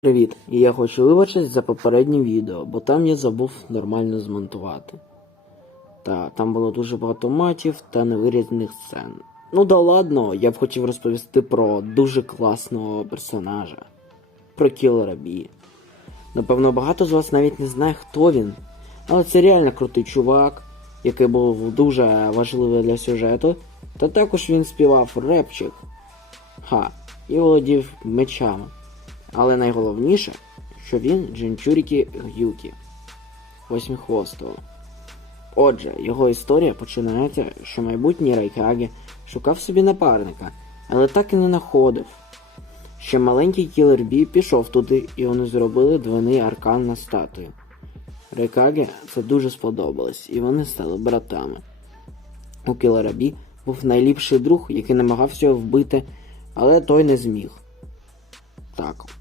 Привіт, і я хочу вибачитись за попереднє відео, бо там я забув нормально змонтувати. Та там було дуже багато матів та невирізаних сцен. Ну да ладно, я б хотів розповісти про дуже класного персонажа. Про Кілера Бі. Напевно, багато з вас навіть не знає, хто він. Але це реально крутий чувак, який був дуже важливий для сюжету. Та також він співав репчик. Ха, і володів мечами. Але найголовніше, що він Джинчурікі Гюкі, восьмихвостого. Отже, його історія починається, що майбутній Райкагі шукав собі напарника, але так і не знаходив. Ще маленький кілер Бі пішов туди, і вони зробили двойний аркан на статую. Райкагі це дуже сподобалось, і вони стали братами. У кілера Бі був найліпший друг, який намагався його вбити, але той не зміг. Так.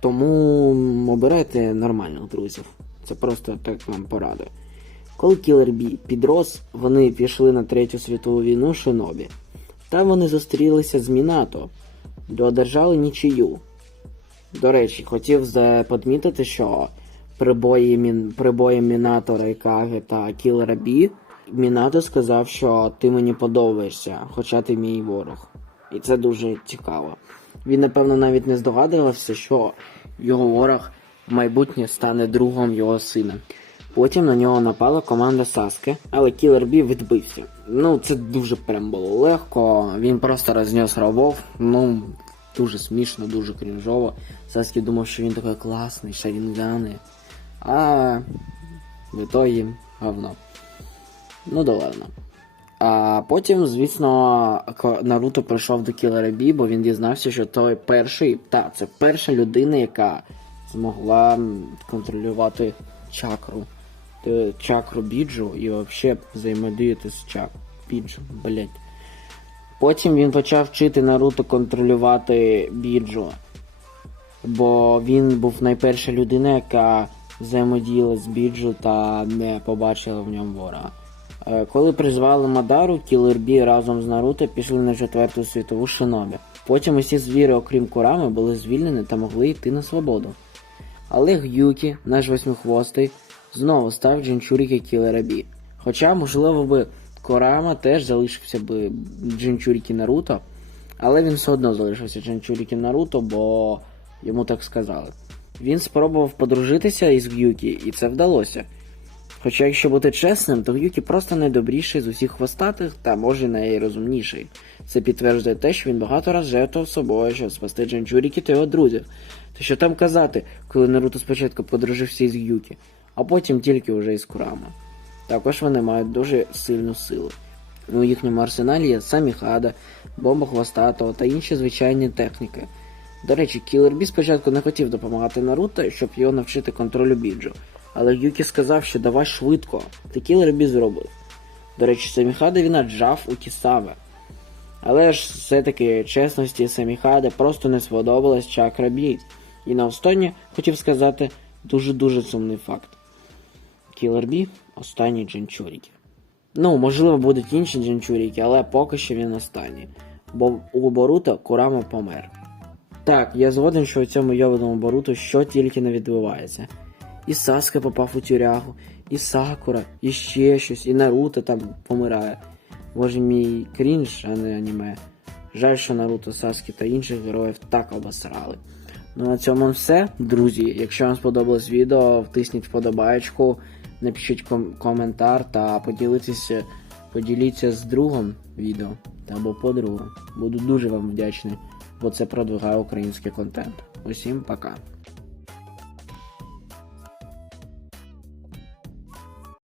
Тому обирайте нормальних друзів. Це просто так вам порада. Коли Кілер Бі підрос, вони пішли на Третю світову війну Шинобі. Там вони зустрілися з Мінато, де одержали нічию. До речі, хотів подмітити, що при бої, Мін... при бої Мінато, Райкаги та Кілера Бі Мінато сказав, що ти мені подобаєшся, хоча ти мій ворог. І це дуже цікаво. Він, напевно, навіть не здогадувався, що його ворог в майбутнє стане другом його сина. Потім на нього напала команда Саски, але Кілер Бі відбився. Ну, це дуже прям було легко. Він просто розніс рабов. Ну, дуже смішно, дуже крінжово. Саскі думав, що він такий класний, шарінгани. А в ітогі говно. Ну да ладно. А потім, звісно, Наруто прийшов до Кілера Бі, бо він дізнався, що той перший, та, це перша людина, яка змогла контролювати чакру. Чакру Біджу і взагалі взаємодіяти з чак. Біджу, блять. Потім він почав вчити Наруто контролювати Біджу. Бо він був найперша людина, яка взаємодіяла з Біджу та не побачила в ньому ворога. Е, Коли призвали Мадару, Кілер Бі разом з Наруто пішли на четверту світову шинобі. Потім усі звіри, окрім Курами, були звільнені та могли йти на свободу. Але Гюкі, наш восьмихвостий, знову став Джинчуріки Кілера Бі. Хоча, можливо, би Корама теж залишився би Джинчуріки Наруто, але він все одно залишився Джинчуріки Наруто, бо йому так сказали. Він спробував подружитися із Гюкі, і це вдалося. Хоча, якщо бути чесним, то Гюкі просто найдобріший з усіх хвостатих та може найрозумніший. Це підтверджує те, що він багато раз жертвував собою, щоб спасти Джанчуріки та його друзів. Та що там казати, коли Наруто спочатку подружився із Гюкі, а потім тільки вже із Курама. Також вони мають дуже сильну силу. У їхньому арсеналі є самі хада, бомба хвостатого та інші звичайні техніки. До речі, Кілер Бі спочатку не хотів допомагати Наруто, щоб його навчити контролю біджу. Але Юкі сказав, що давай швидко, та Кілер Бі зробив. До речі, Саміхада він аджав у Кісаве. Але ж все-таки чесності Саміхади просто не сподобалась чакра Бі. І на останнє хотів сказати дуже-дуже сумний факт. Кілер Бі останній дженчуріки. Ну, можливо, будуть інші дженчуріки, але поки що він останній. Бо у Боруто Курама помер. Так, я згоден, що у цьому йованому Боруто що тільки не відбувається. І Саска попав у тюрягу, і Сакура, і ще щось, і Наруто там помирає. Боже мій крінж, а не аніме. Жаль, що Наруто, Саскі та інших героїв так обосрали. Ну на цьому все, друзі. Якщо вам сподобалось відео, втисніть вподобаєчку, напишіть ком- коментар та поділіться, поділіться з другом відео або подругом. Буду дуже вам вдячний, бо це продвигає український контент. Усім пока.